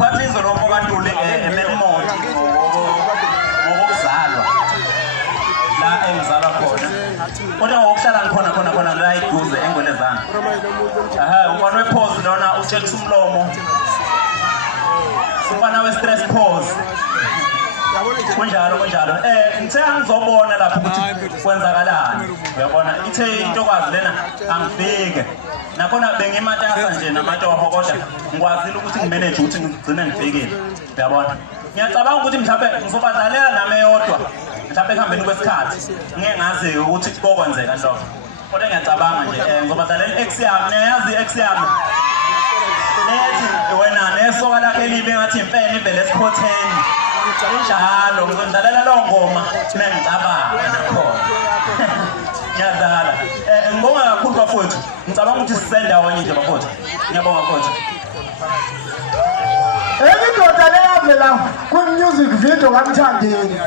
uphathizo nomo kaNtuli eMelmont ngokuzalwa la engizalwa khona kodwa ngokuhlala khona la eduze eNgwelezana umfana wepause lona utshekisa umlomo umfana we-stress pause kunjalo ngithe angizobona lapho ukuthi kwenzakalani uyabona ithe intokwazi lena angifike nakhona bengimatasa nje namatoho kodwa ngikwazile ukuthi ngimanage ukuthi ngigcine ngifikile uyabona ngiyacabanga ukuthi mhlawumbe ngizobadlalela nami eyodwa mhlawumbe ekuhambeni kwesikhathi ngeke ngazi ukuthi kokwenzeka lokho kodwa ngiyacabanga nje ngizobadlalela i-ex yami niyayazi i-ex yami nethi wena nesoka lakhe libe ngathi impela ibe lesikhotheni njalo ngizondlalela lo ngoma mengicabanga nakhona ngiyadala ngibonga kakhulu bafowethu ngicabanga ukuthi sisendawonye nje bafowethu ngiyabonga bafowethu Engidoda leyavela ku music video kaMthandeni